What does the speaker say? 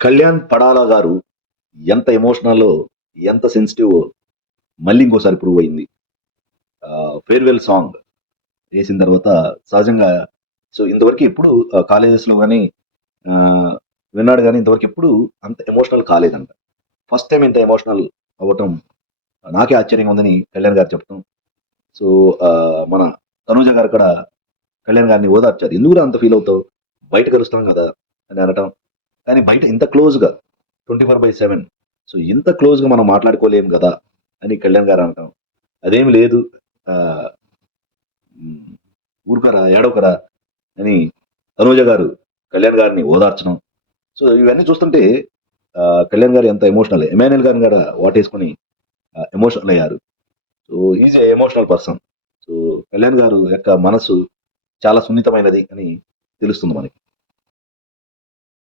కళ్యాణ్ పడాలా గారు ఎంత ఎమోషనల్ ఎంత సెన్సిటివ్ మళ్ళీ ఇంకోసారి ప్రూవ్ అయింది. ఫేర్వెల్ సాంగ్ వేసిన తర్వాత సహజంగా సో ఇంతవరకు ఎప్పుడు కాలేజెస్లో కానీ విన్నాడు కానీ ఇంతవరకు ఎప్పుడు అంత ఎమోషనల్ కాలేదంట. ఫస్ట్ టైం ఇంత ఎమోషనల్ అవ్వటం నాకే ఆశ్చర్యంగా ఉందని కళ్యాణ్ గారు చెప్పడం సో మన తనూజ గారు కూడా కళ్యాణ్ గారిని ఓదార్చారు. ఎందుకు అంత ఫీల్ అవుతావు? బయట కలుస్తాం కదా అని అనటం. కానీ బయట ఇంత క్లోజ్గా twenty four by seven. So ఇంత క్లోజ్గా మనం మాట్లాడుకోలేం కదా అని కళ్యాణ్ గారు అనటం. అదేమి లేదు ఊరుకరా ఏడవకరా అని తనూజ గారు కళ్యాణ్ గారిని ఓదార్చడం. సో ఇవన్నీ చూస్తుంటే కళ్యాణ్ గారు ఎంత ఎమోషనల్ ఎమాన్యుల్ గారిని కూడా వాటేసుకొని ఎమోషనల్ అయ్యారు. So is emotional person so Kalyan గారు యొక్క మనసు చాలా సున్నితమైనది అని తెలుస్తుంది మనకి.